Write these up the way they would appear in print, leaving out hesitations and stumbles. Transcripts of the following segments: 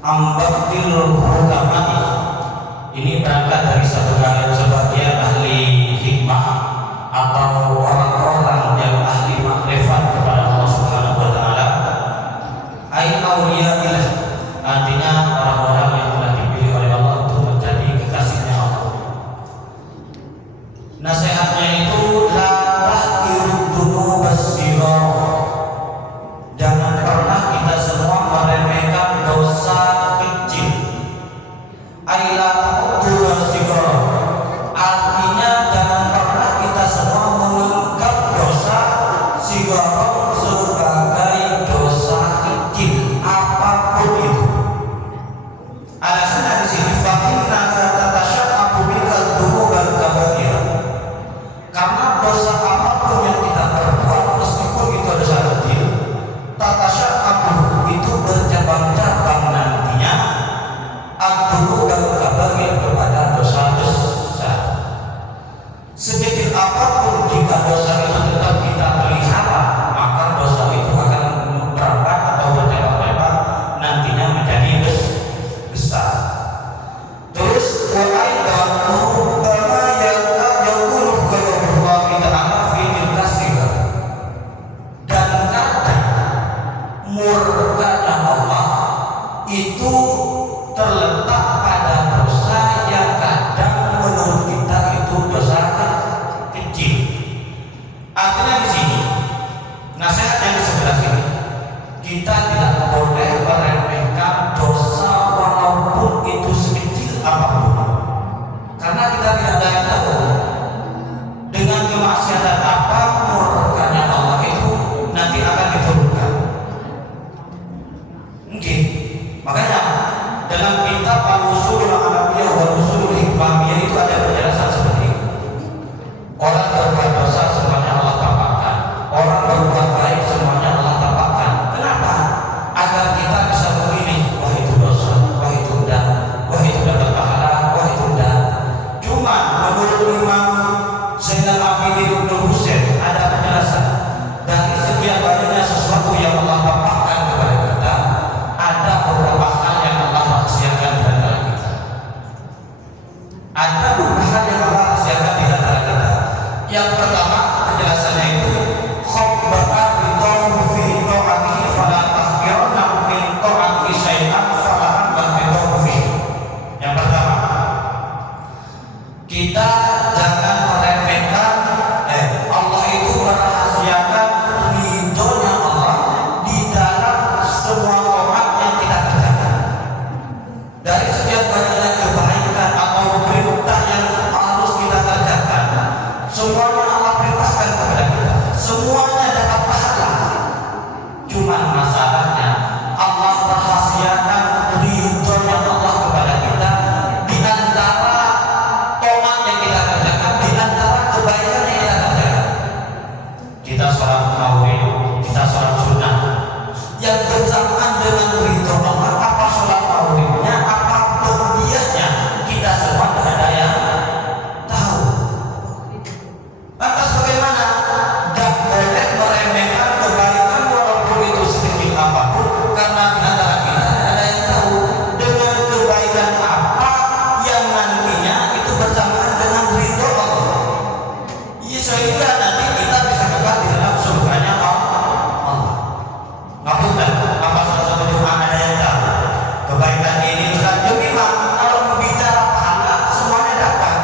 ambaktil hukamati. Ini berangkat dari sebagian ahli hikmah atau orang-orang yang ahli makrifat kepada Allah Subhanahu wa taala. Ai auliyaillah, artinya orang-orang yang telah dipilih oleh Allah untuk menjadi kekasihnya Allah. Nasihatnya itu la tahqirud dzunubas sighar. Jangan pernah kita semua meremehkan dosa kecil. Ai la taqduru sighar. Artinya jangan pernah kita semua menganggap dosa sighar sebagai dosa kecil apapun itu. Alasannya di sini fakinna tatashaqqu bikal dzunubal kabair. Karena dosa apapun yang kita perbuat meskipun itu dosa kecil, tatashaqqu itu bercabang-cabang nantinya dzunubal kabair kepada dosa besar. Sekecil apapun jika dosa itu tetap kita pelihara, maka dosa itu akan berambah atau bercabang-cabang nantinya menjadi besar. Terus wa aidan rubbama yakunu ghadabullahi ta'ala fi tilkasiga. Dan kadang murkanya Allah itu terletak pada dosa yang kadang menurut kita itu dosa kecil. Artinya di sini nasihat yang di sebelah sini, kita tidak boleh meremehkan dosa walaupun itu sekecil apapun, karena kita tidak ada yang tahu dengan kemaksiatan apa murkanya Allah itu nanti akan diturunkan. Mungkin makanya dalam kitab Al-Ushul Al-Arabiyah wal Ushul Hikmahiyah itu ada penjelasan seperti ini. Orang berbuat dosa semuanya Allah tampakkan, orang berbuat baik semuanya Allah tampakkan. Kenapa? Agar kita bisa memilih, wah itu dosa, wah itu enggak, wah itu dapat pahala, wah itu enggak. Cuma menurut Imam Zainal Abidin Ibnu Husain ada penjelasan dari sekian banyaknya sesuatu yang Allah tampakkan kepada kita, ada beberapa hal yang Allah rahasiakan di antara kita. Ada beberapa hal yang Allah rahasiakan di antara kita. Yang pertama penjelasannya itu khabbara bidahu fi ta'atihi fala tahqiranna min ta'atihi syai'an fala bidahu fi. Yang pertama, kita jangan meremehkan Allah itu merahasiakan ridhonya Allah di dalam semua taat yang kita kerjakan. Dari setiap banyaknya kebaikan atau perintah yang harus kita kerjakan, semuanya Allah perintahkan kepada kita, semuanya dapat pahala. Cuma masalahnya Allah rahasiakan ridhonya Allah kepada kita di antara taat yang kita kerjakan, di antara kebaikan yang kita kerjakan. Kita sholat maulid, kita sholat sunnah, yang bersamaan dengan ridho Allah, apa sholat maulidnya, apa pembiasnya, kita semua tidak ada yang tahu. Lantas bagaimana? Tidak boleh meremehkan kebaikan walaupun itu sedikit apapun, karena di antara kita tidak ada yang tahu dengan kebaikan apa yang nantinya itu bersamaan dengan ridho Allah. Sehingga nanti kita bisa kekal di dalam surganya Allah. Ngapunten, apa salah satu jemaah ada yang tahu kebaikan ini Ustaz? Memang kalau berbicara pahala semuanya dapat.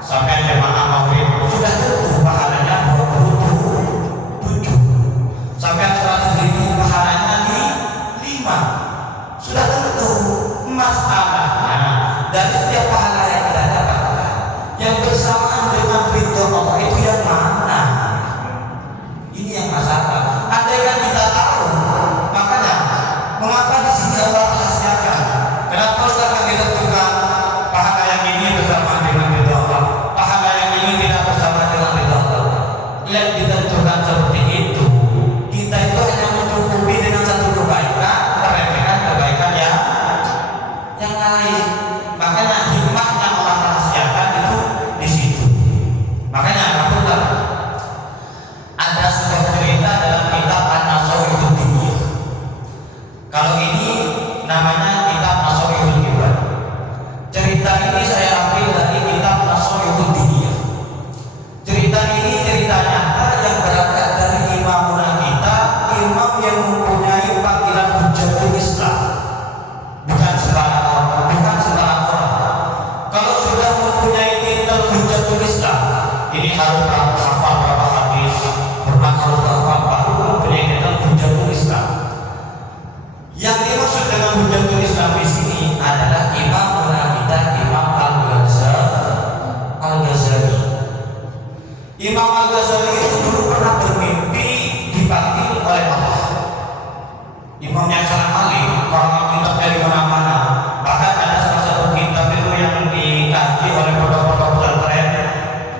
Sampai jemaah maulid sudah tentu pahalanya 27. Sampai 100.000 pahalanya di 5. Sudah tentu. Masalahnya dari setiap pahala yang kita dapatkan, yang bersamaan dengan ridho Allah itu yang mana? Ini yang masalah. Andai kan kita tahu, makanya mengapa di sini Allah rahasiakan? Kenapa Ustaz kan ditentukan pahala yang ini bersamaan dengan ridho Allah, pahala yang ini tidak bersamaan dengan ridho Allah? Lihat ditentukan seperti itu. Kita itu hanya mencukupi dengan satu kebaikan, meremehkan kebaikan yang lain. Makanya hikmahnya Allah rahasiakan itu di situ. Makanya ada sebuah cerita dalam kitab An-Nasaihud Diniyah. Kalau ini namanya ini saya ambil dari kitab Nashihul Diniyah. Cerita ini cerita nyata yang berangkat dari imamuna kita, imam yang mempunyai panggilan Hujjatul Islam. Bukan sembarang orang. Kalau sudah mempunyai titel Hujjatul Islam, ini harus hafal berapa hadis, harus hafal baru mempunyai titel Hujjatul Islam. Yang dimaksud dengan Hujjatul Islam di sini adalah imamuna kita, Imam Al-Ghazali. Imam Al-Ghazali itu dulu pernah bermimpi dipanggil oleh Allah. Imam yang sangat alim, orang kitab dari mana-mana. Bahkan ada salah satu kitab itu yang dikaji oleh pondok-pondok pesantren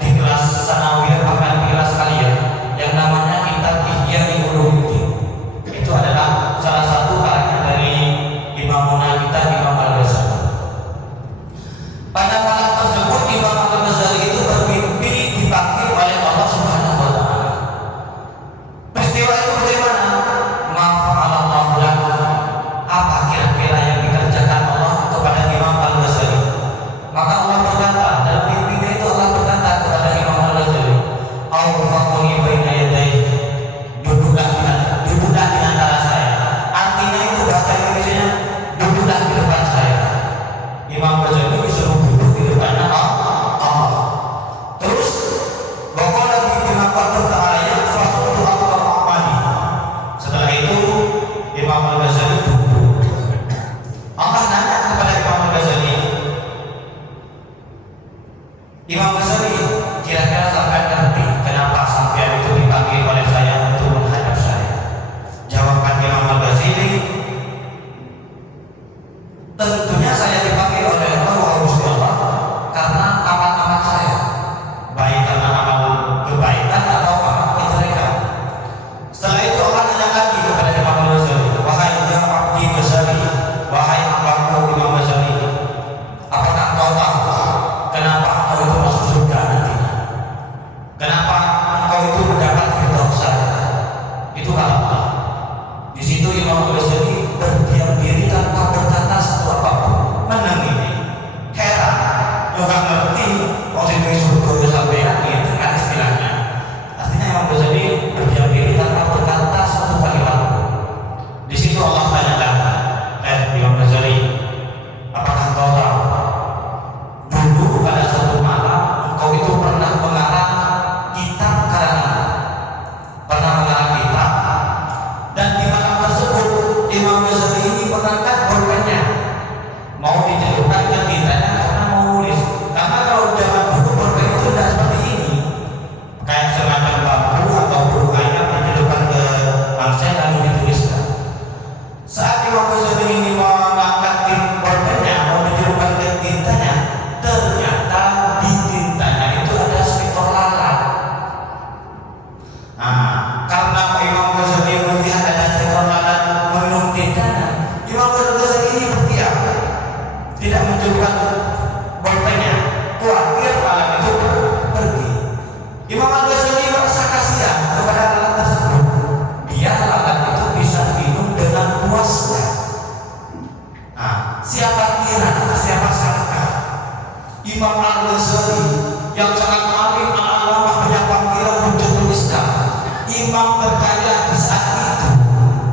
di kelas sanawiyah, bahkan di kelas kalian, yang namanya kitab Ihya Ulumuddin. Itu adalah salah satu karya dari imamuna kita, Imam Al-Ghazali. Pada malam tersebut Imam Al-Ghazali itu bermimpi dipanggil oleh Allah Subhanahu wa taala. Peristiwa itu bagaimana? Mafa'alallahu lakum. Apa kira-kira yang dikerjakan Allah kepada Imam Al-Ghazali? Maka Allah berkata, dalam mimpinya itu Allah berkata kepada Imam Al-Ghazali, "Awfaquni baina yadayhi." Duduklah di antara saya. Artinya itu bahasa Indonesia, duduklah di depan saya. Imam Ghazali disuruh duduk di depannya Allah. Terus waqala bima qaddarta alayya fasutu al-amali. Setelah itu Imam Al-Ghazali duduk. Allah nanya kepada Imam Al-Ghazali, Imam Ghazali, kira-kira sampai ngerti kenapa sampai itu dipanggil oleh saya untuk menghadap saya? Jawaban Imam Al-Ghazali, tentunya saya dipanggil oleh Allah karena amal-amal saya, baik karena amal kebaikan atau amal kejelekan. Setelah itu Allah nanya lagi kepada Imam Al-Ghazali, wahai ya abdi Ghazali, wahai hambaku Imam Ghazali, apakah kau tahu kenapa kau itu masuk surga nantinya? Kenapa kau itu mendapat ridha saya? Itu apa? Di situ Imam Ghazali berdiam diri tanpa berkata satu apapun, menangis, heran, juga ngerti posisi surga itu sampai itu kan istilahnya. Artinya Imam Ghazali berdiam diri tanpa berkata satu kalimat. Di situ Allah tanya, Imam Ghazali, apakah kau tahu dulu pada suatu malam engkau itu pernah mengarang kitab karangan, dan di malam tersebut Imam Ghazali ini mengangkat bolpennya, mau dicelupkan ke tintanya karena mau nulis. Karena kalau zaman dulu bolpen itu tidak seperti ini, kayak semacam bambu atau bulu ayam dicelupkan ke marsen lalu dituliskan. Saat Imam Ghazali ini mengangkat bolpennya, mau dicelupkan ke tintanya, ternyata di tintanya itu ada seekor lalat. Karena Imam Ghazali melihat ada seekor lalat meminum tintanya, Imam Ghazali ini berdiam, tidak mencelupkan bolpennya, khawatir lalat itu pergi. Imam Ghazali merasa kasihan kepada lalat tersebut, biar lalat itu bisa minum dengan puasnya. Siapa sangka Imam Al-Ghazali yang sangat alim, al-alamah, punya panggilan Hujjatul Islam, imam terkaya di saat itu.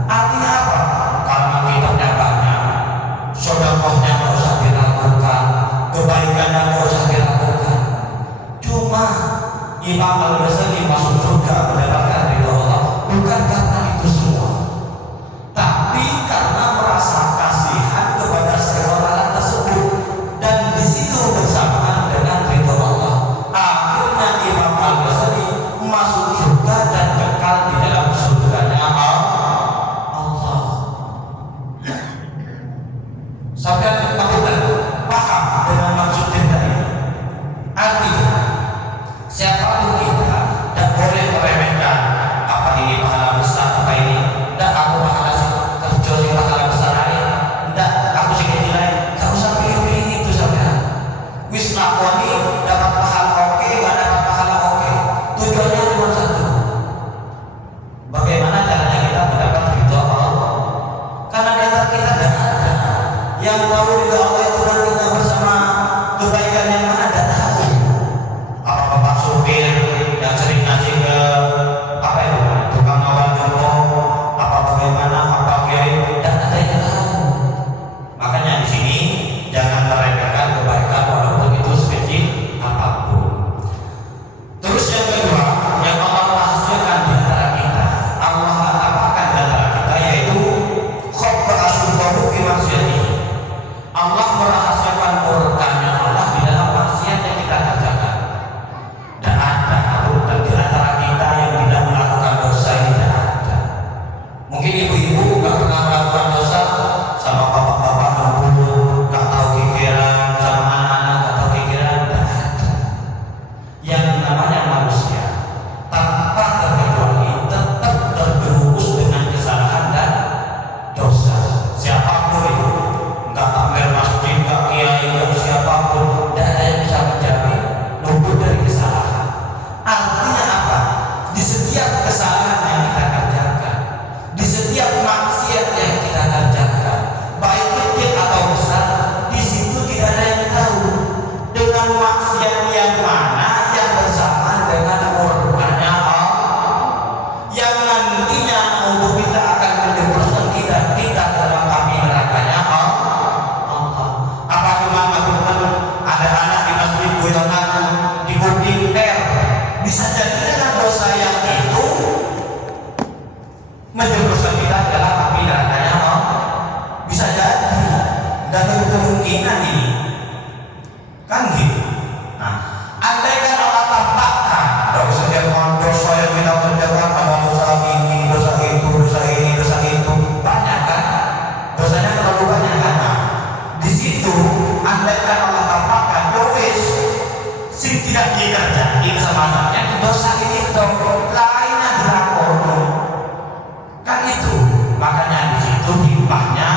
Artinya apa? Karena kitabnya banyak, sedekahnya nggak usah dilakukan, kebaikannya nggak usah dilakukan. Cuma Imam Al-Ghazali masuk surga mendapatkan ridha Allah bukan karena itu semua, tapi karena merasa kasihan kepada seekor lalat tersebut, dan di situ bersamaan dengan ridha Allah, akhirnya Imam Al-Ghazali masuk surga dan kekal di dalam surganya Allah. Sampai kamu paham dengan maksud cerita ini? Artinya siapapun kita tidak boleh meremehkan apa ini pahala besar, apa ini tidak aku pahala kerja sih pahala besar aja, tidak aku sih nilai, gak usah pilih-pilih itu sampai wis lakoni dapat pahala oke, gak dapat pahala oke. Tujuannya cuma satu, bagaimana caranya kita mendapat ridha Allah. Karena di antara kita tidak ada yang tahu ridha Allah itu nantinya bersama kebaikan dan kemungkinan ini kan gitu. Nah, andaikan Allah tampakkan dari setiap dosa yang kita kerjakan ada dosa ini, dosa itu, dosa ini, dosa itu, banyak kan? Dosanya terlalu banyak kan? Nah, di situ andaikan Allah tampakkan, wis sing tidak dikerja ini sama yang dosa ini dong lainnya dilakoni kan itu. Makanya di situ hikmahnya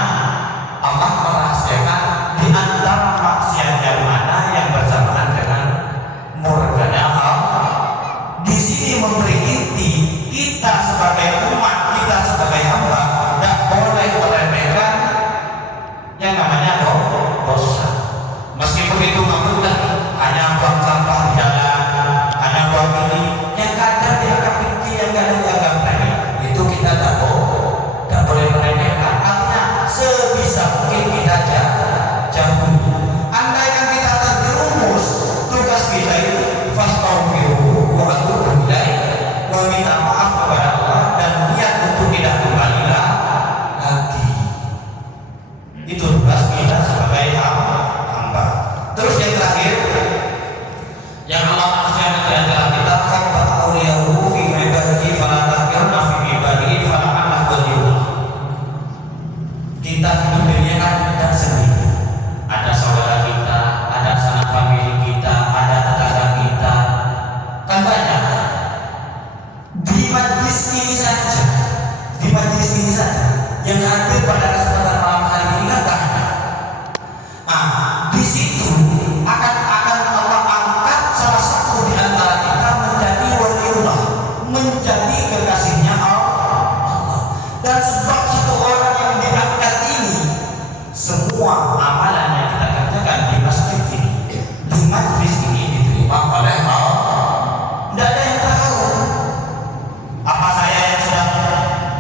Allah merahasiakan di antara maksiat yang mana yang bersamaan dengan murkanya Allah. Di sini memberi inti kita sebagai umat, kita sebagai hamba tidak boleh meremehkan yang namanya dosa. Meskipun itu nggak mudah, hanya buang sampah di jalan, hanya buang ini, yang kadang dianggap kecil, yang kadang dianggap remeh, itu kita tidak boleh meremehkan. Artinya sebisa mungkin kita jauhi. Andaikan kita terjerumus, tugas kita itu fastaghfiruhu wa atubu ilaih, meminta maaf kepada Allah dan niat untuk tidak kembali lagi. Itu tugas kita sebagai hamba. Terus yang terakhir, yang Allah maksudkan di antara kita kata auliyahu fi ibadihi fala takirna fi ibadihi fala anak beliau. Kita hidup dunia kan tidak sendiri. Ada saudara kita, ada sanak famili kita, ada tetangga kita, kan banyak. Di majlis ini saja, di majlis ini saja yang hadir pada kesempatan malam hari ini kan banyak. Nah, di situ akan Allah angkat salah satu di antara kita menjadi waliullah, menjadi kekasihnya Allah. Dan sebab satu orang yang diangkat ini, semua amalannya kita kerjakan di masjid ini, di majlis ini diterima oleh Allah. Tidak ada yang tahu apa saya yang sedang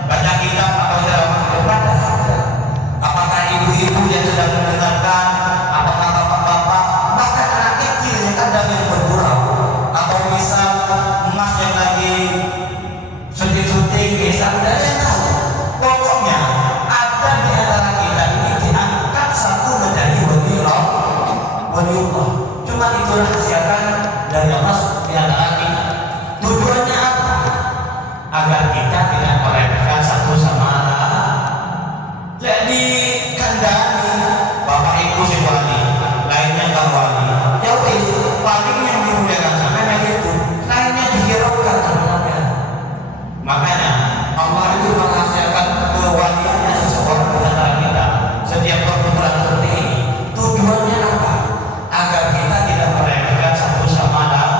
baca kitab atau dalam kepada ada. Apakah ibu-ibu yang sedang mendengarkan, apakah bapak-bapak, bahkan anak kecil yang kadang yang bergurau, atau misal emas yang lagi syuting-syuting, bisa tidak ada yang tahu. Pokoknya ada di antara kita ini diangkat satu menjadi waliullah. Cuma itu rahasiakan dari Allah di antara kita. Tujuannya apa? Agar kita tidak meremehkan satu sama lain. Jadi kandani bapak ibu si wali, lainnya nggak wali. Ya wis, paling yang dimuliakan sama yang itu, lainnya dihiraukan sama. Makanya Allah itu merahasiakan kewaliannya seseorang di antara kita. Setiap perkumpulan seperti ini, tujuannya apa? Agar kita tidak meremehkan satu sama lain.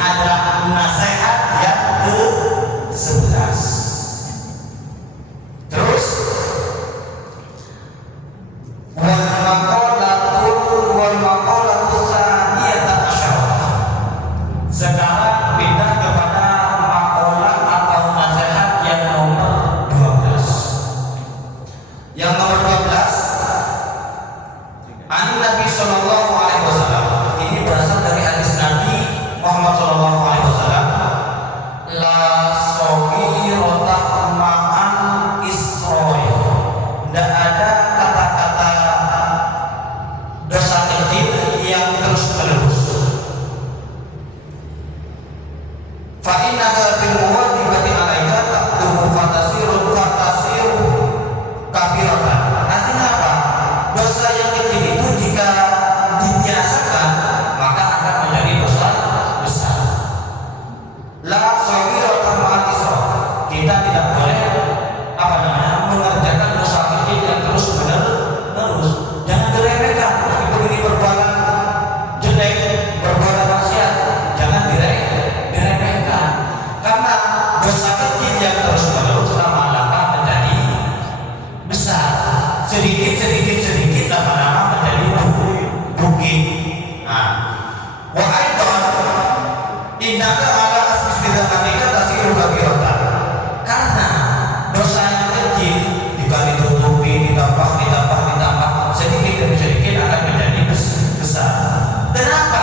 ada nasihat yang ke-11. Terus wal maqalatu tsaniyata asyarah. Sekarang pindah kepada maqalah atau nasihat yang nomor 12. Yang nomor 12 an Nabi sallallahu alaihi wasallam. Ini berasal dari hadis Nabi Muhammad sallallahu alaihi wasallam. La saghirata ma'an Israil. Tidak ada kata-kata dosa kecil yang terus menerus. Fa innaha bil muwajibati 'alaika taqdumu fatasiru kabiratan. Artinya apa? Dosa yang kecil itu jika dibiasakan maka akan menjadi dosa besar. La saghirata ma'al Israil. Kita tidak boleh mengerjakan dosa kecil yang terus menerus. Jangan diremehkan. Meskipun ini perbuatan jelek, perbuatan maksiat, jangan diremehkan. Karena dosa kecil yang terus menerus lama-lama menjadi besar. Sedikit lama-lama menjadi bukit. Nah, wa aidan innaka ala asbidzanika tasiru kabiratan. Karena dosa yang kecil jika ditutupi, ditambah, sedikit demi sedikit akan menjadi besar. Kenapa?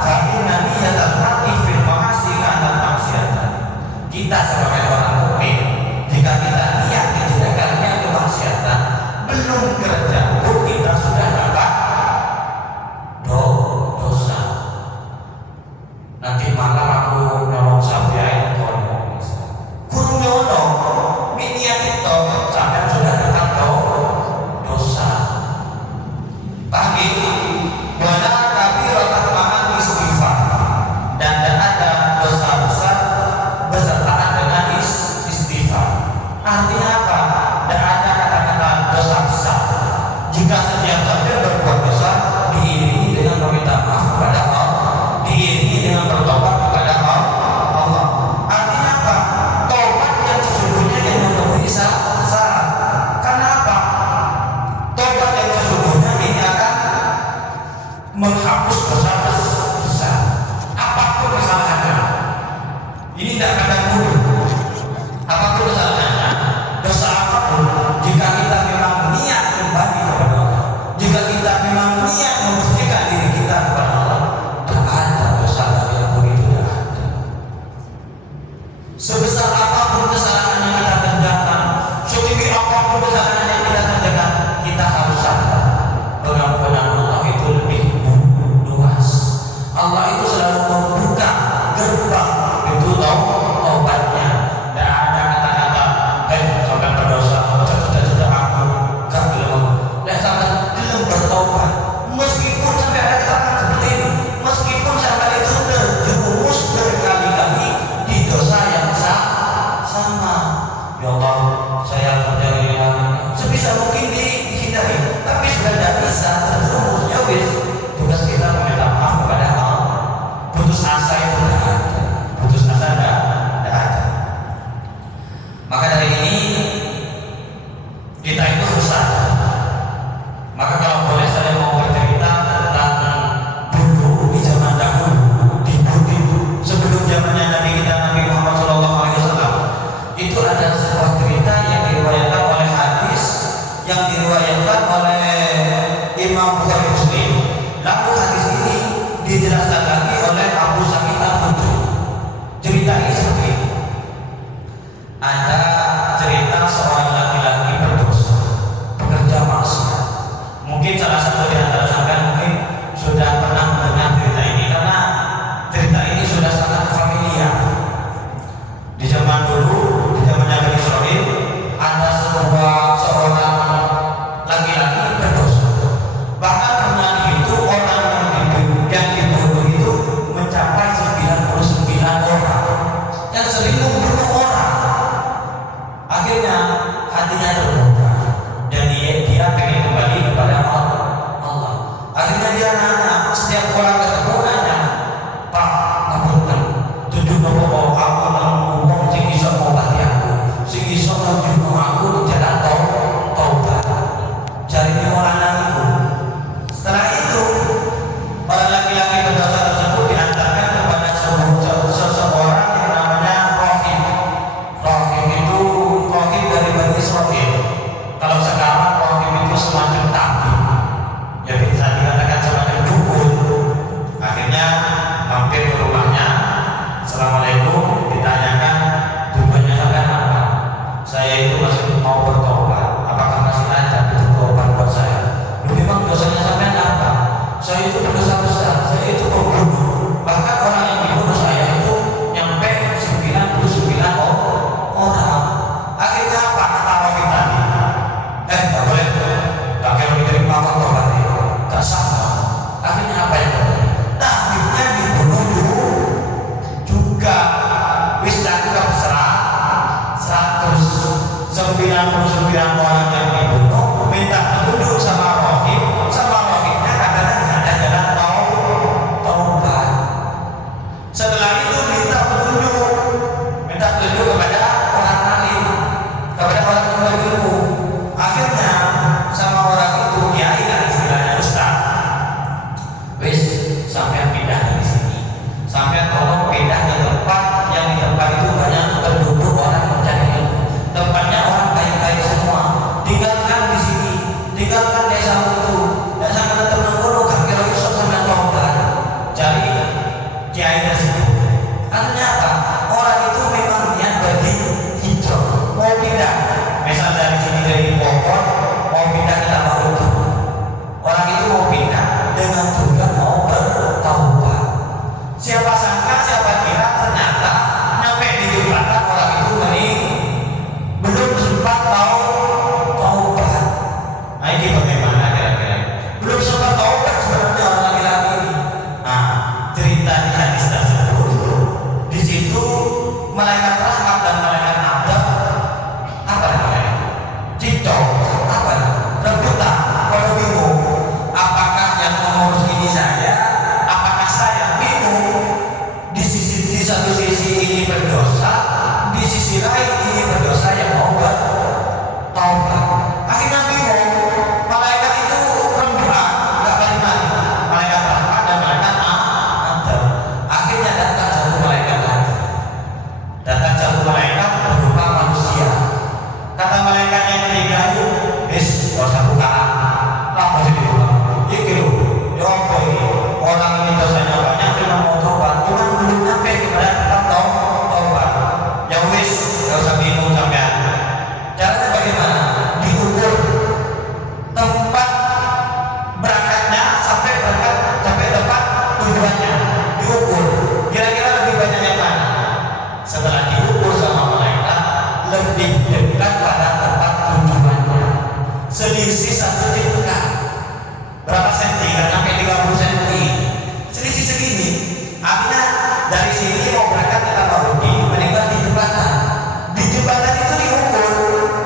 Fa inna niyatal mar'i fil ma'asi kana maksiatan. Kita sebagai orang mukmin, jika kita niat kejelekannya kemaksiatan, belum kerja pun kita sudah dapat dosa. Nanti malam aku nyolong sampai kurung nyolong niat itu sampai sudah dapat dosa. Pahit wala kabiratan ma'al istighfar. Dan ada dosa besar besertaan dengan istighfar. Artinya apa? Dan ada kata-kata dosa besar jika setiap saja berbuat dosa diiringi dengan meminta maaf kepada Allah, diiringi dengan bertobat kepada Allah. Artinya apa? Tobat yang sesungguhnya yang memenuhi syarat. Karena apa? Tobat yang sesungguhnya ini akan menghapus dosa besar. Apapun kesalahannya, ini tidak akan mudah. Apapun kesalahannya, dosa apapun, jika kita memang niat kembali kepada Allah, jika kita memang niat membersihkan diri kita kepada Allah, tidak ada dosa yang begitu, tidak ada. Sebesar apapun kesalahan yang kita kerjakan, setinggi apapun kesalahan yang kita kerjakan, kita harus sadar pengampunan Allah itu lebih luas. Allah itu selalu membuka gerbang itu taubatnya. Tidak ada kata-kata, sampai berdosa, sudah aku gak belum, sampai belum bertobat. Meskipun sampai ada kata seperti ini, meskipun sampai itu terjerumus berkali-kali di dosa yang sama. Ya Allah, saya terjadi sebisa mungkin dihindari, tapi sudah tidak bisa terjerumus. Ya wis, tugas kita meminta maaf kepada Allah. Putus asa itu tidak ada. sisi ini berdosa, di sisi lain ini berdosa yang mau bertaubat. Akhirnya bingung, malaikat itu berdoa nggak balik-balik, malaikat rahmat dan malaikat adab. Akhirnya datang satu malaikat lagi, datang satu malaikat berupa manusia. Kata malaikat yang ketiga itu, gak usah buka, apa sih itu? Iki loh, ya apa ini? Orang ini dosanya banyak, cuma mau tobat, cuma belum sampai kepada tempat tobat. Ya wis, gak usah bingung sampean. Caranya bagaimana? Diukur tempat berangkatnya sampai tempat tujuannya, diukur. Kira-kira lebih banyak yang mana? Setelah diukur sama malaikat, lebih dekat pada tempat tujuannya. Selisih 1 tingkat. Berapa senti? Kan sampai 30 senti. Selisih segini. Akhirnya dari sini mau berangkat ke Tabarudi, meninggal di jembatan. Di jembatan itu diukur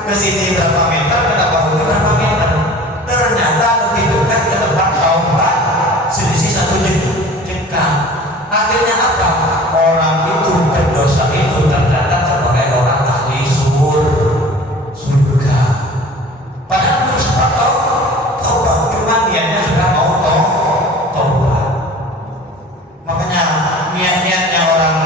ke sini berapa meter, ke Tabarudi berapa meter. Ternyata lebih dekat ke tempat taubat, selisih 1 tingkat. Akhirnya apa? Orang itu berdosa itu tercatat sebagai orang ahli surga. Padahal belum sempat taubat, cuma niatnya sudah mau taubat. Makanya niat-niatnya orang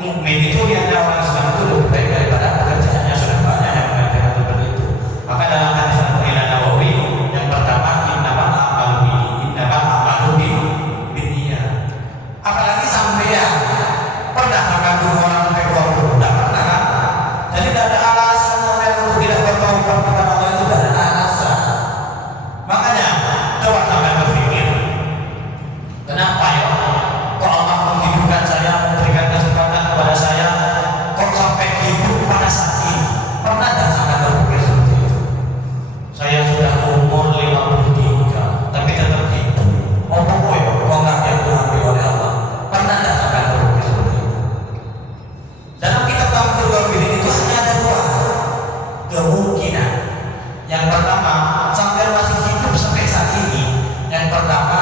mukmin itu, niatnya orang Islam itu lebih baik daripada pekerjaannya. Sudah banyak yang mengatakan seperti itu. Maka dalam hadis Al-Imam Nawawi yang pertama, innamal a'malu binniyat. Apalagi sampean pernah makan dulu orang sampai 20, tidak pernah kan? Jadi tidak ada alasan sampean untuk tidak bertaubat kepada Allah, itu tidak ada alasan. Makanya coba sampean berpikir, kenapa ya kok Allah menghidupkan saya, memberikan kesempatan kepada saya, kok sampai hidup pada saat ini? Pernah tidak sampean berpikir seperti itu? Saya sudah umur 53 tapi tetap hidup. Oh ya, kok nggak diakui oleh Allah? Pernah tidak sampean berpikir seperti itu? Dalam kitab Tafsir Ghafilin itu hanya ada 2 kemungkinan. Yang pertama, sampai masih hidup sampai saat ini. Yang pertama,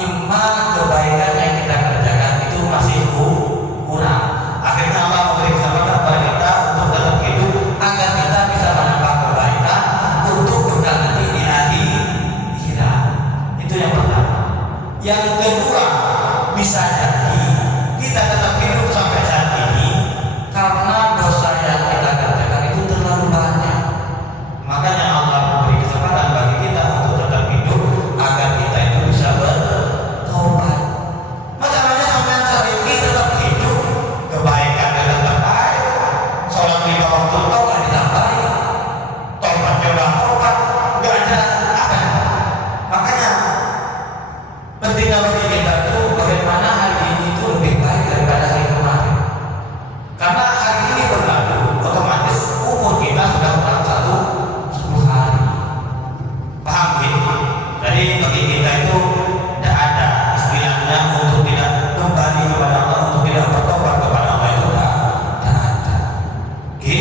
iman kebaikan yang kita kerjakan itu masih kurang. Akhirnya Allah memberi kesempatan kepada kita untuk tetap hidup agar kita bisa menambah kebaikan untuk bekal nanti di akhirat. Itu yang pertama. Yang kedua, bisa jadi kita tetap hidup sampai saat ini karena dosa yang kita kerjakan itu terlalu banyak. Makanya Allah memberi kesempatan bagi kita untuk tetap hidup agar kita itu bisa bertobat. Masalahnya sampai saat ini tetap hidup, kebaikan tetap baik, sholat 5 waktu nggak ditambahin, tobat coba tobat, nggak ada apa. Makanya pentingnya bagi kita itu bagaimana hari ini itu lebih baik daripada hari kemarin. Karena hari ini berlalu, otomatis umur kita sudah kurang 10 hari. Paham gitu? Jadi bagi kita itu tidak ada istilahnya untuk tidak kembali kepada Allah, untuk tidak bertobat kepada Allah, itu tidak ada. Oke?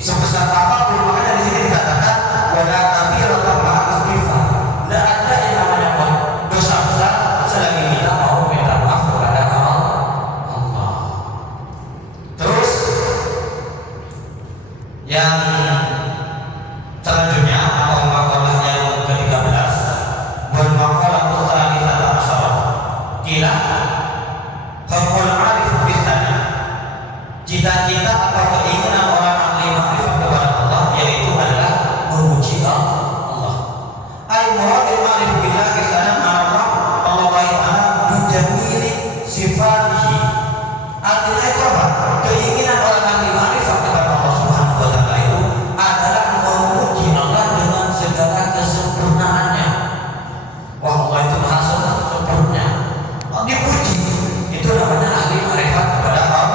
Sebesar apapun, makanya di sini dikatakan wala kabiratan ma'a istighfar. Tidak ada yang namanya dosa besar selagi kita mau minta maaf kepada Allah. Terus yang selanjutnya atau makalah yang ke-13, wal makalah tsalitsah asyara. Kila hakul arif bisana. Cita-cita atau keinginan orang ahli makrifat kepada Allah yaitu adalah memuji Allah. Ai muradul ma'rif billahi ta'ala Allah ta'ala bijamili sifatihi. Artinya itu apa? Keinginan orang ahli makrifat kepada Allah Subhanahu wa ta'ala itu adalah memuji Allah dengan segala kesempurnaannya. Wah, Allah itu maha sempurna. Dipuji, itu namanya ahli makrifat kepada Allah.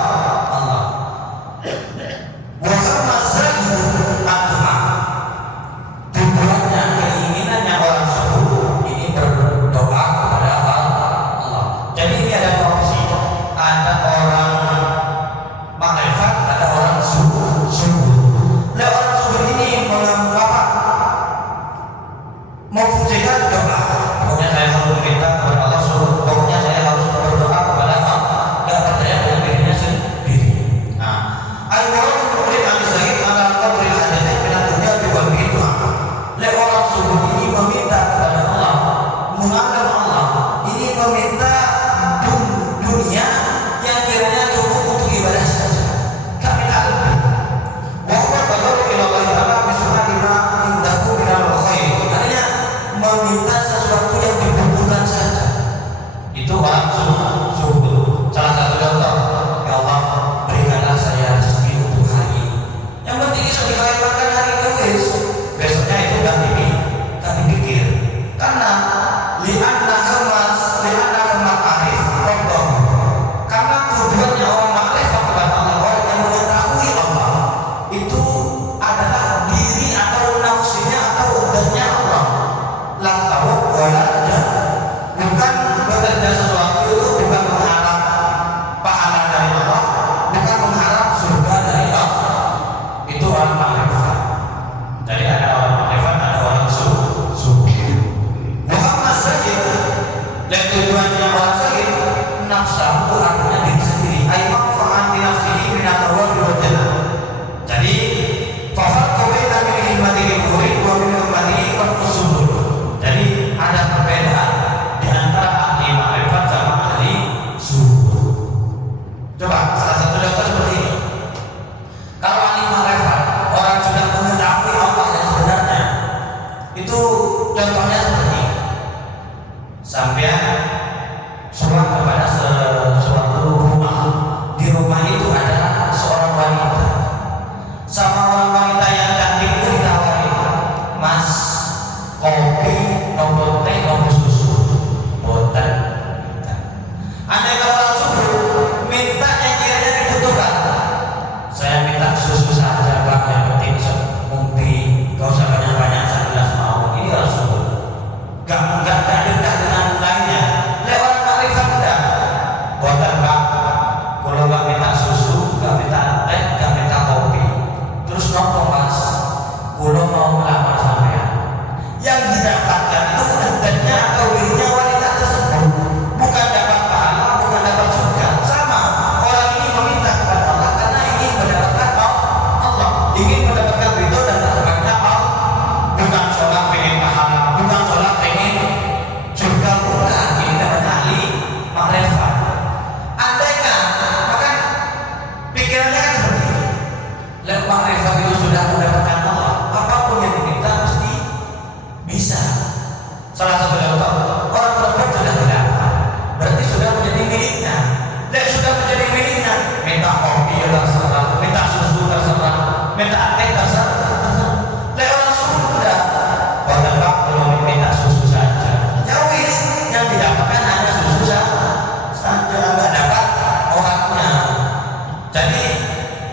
Jadi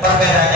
perbedaannya